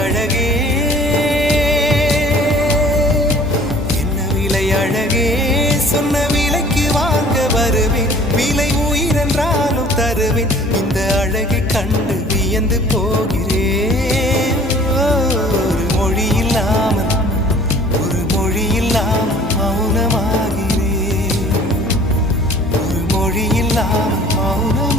அழகே என்ன விலை அழகே சொன்ன விலைக்கு வாங்க வருவேன் விலை உயிரென்றாலும் தருவேன் இந்த அழகை கண்டு வியந்து போகிறேன் ஒரு மொழி இல்லாமல் மௌனமாகிறேன் ஒரு மொழி இல்லாமல் மௌனம்